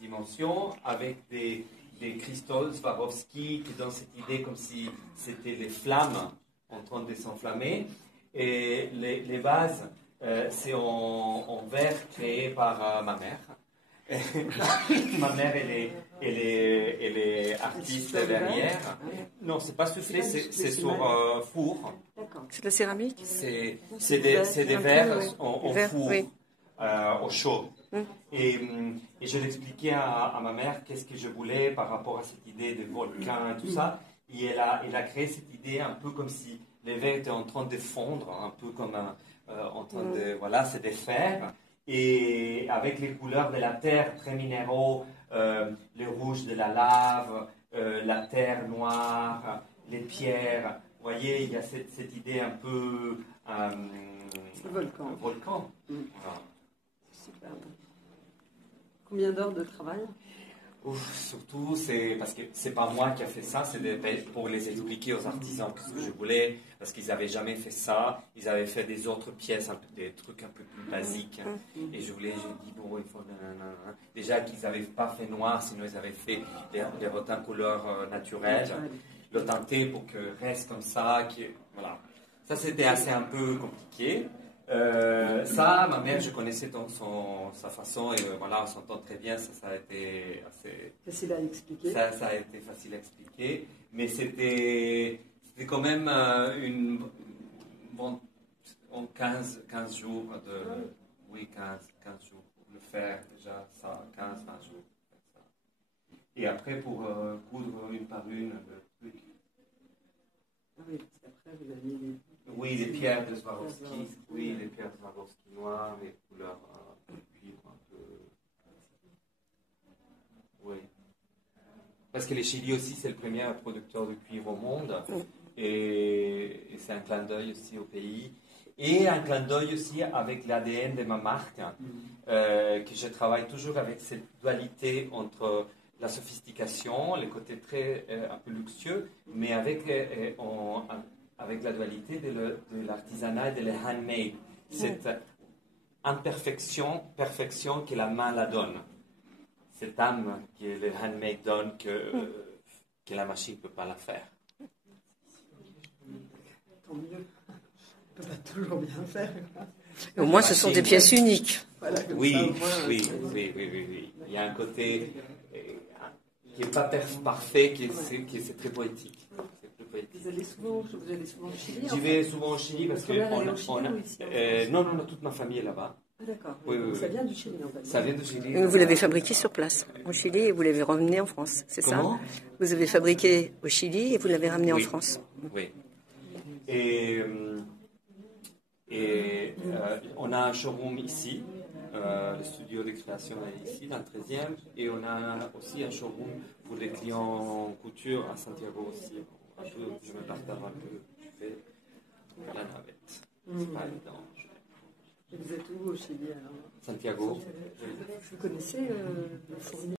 dimension avec des cristaux Swarovski qui donnent cette idée comme si c'était les flammes en train de s'enflammer. Et les vases, c'est en verre créé par ma mère. Ma mère, elle est artiste verrière. Non, c'est pas soufflé, c'est sur four. C'est de la céramique? C'est des verres en four, oui. Au chaud. Et je l'expliquais à ma mère qu'est-ce que je voulais par rapport à cette idée de volcan et tout ça. Et elle a créé cette idée un peu comme si les verres étaient en train de fondre, un peu comme en train de, voilà, se défaire. Et avec les couleurs de la terre, très minéraux, le rouge de la lave, la terre noire, les pierres. Vous voyez, il y a cette idée un peu... volcan. Voilà. Super. Combien d'heures de travail? Surtout, c'est parce que c'est pas moi qui a fait ça, c'est pour les expliquer aux artisans ce que je voulais, parce qu'ils n'avaient jamais fait ça, ils avaient fait des autres pièces, des trucs un peu plus basiques, et je dis bon, il faut déjà qu'ils n'avaient pas fait noir, sinon ils avaient fait des rotins couleurs naturelles, le teinter pour que reste comme ça, voilà. Ça c'était assez un peu compliqué. Ça, ma mère, je connaissais sa façon et voilà, on s'entend très bien. Ça a été assez facile à expliquer. Ça a été facile à expliquer, mais c'était quand même bon, 15 jours oui, 15 jours pour le faire déjà, ça, 15-20 jours. Et après, pour coudre une par une, le truc. Ah oui, parce qu'après, vous avez mis oui, les pierres de Swarovski, oui, les pierres de Swarovski noires, les couleurs de cuivre un peu. Oui. Parce que le Chili aussi, c'est le premier producteur de cuivre au monde. Et c'est un clin d'œil aussi au pays. Et un clin d'œil aussi avec l'ADN de ma marque, que je travaille toujours avec cette dualité entre la sophistication, le côté très un peu luxueux, mais avec la dualité de l'artisanat et de le handmade. Cette perfection que la main la donne. Cette âme que le handmade donne que la machine ne peut pas la faire. Tant mieux. On ne peut pas toujours bien faire. Au moins, ce sont des pièces uniques. Voilà, oui, ça, moins, oui. Il y a un côté qui n'est pas parfait, qui est très poétique. Vous allez souvent au Chili? J'y vais souvent au Chili parce que non, toute ma famille est là-bas. Ah d'accord. Oui. Ça vient du Chili en fait. Ça vient du Chili. Vous l'avez fabriqué sur place au Chili et vous l'avez ramené en France, c'est ça? Vous avez fabriqué au Chili et vous l'avez ramené en France. Oui. Et on a un showroom ici, le studio de création est ici, dans le 13e, et on a aussi un showroom pour les clients couture à Santiago aussi. Un peu, je me partage un peu, je fais la navette. C'est pas évident. Vous êtes où au Chili alors? Santiago. Vous connaissez le fournisseur?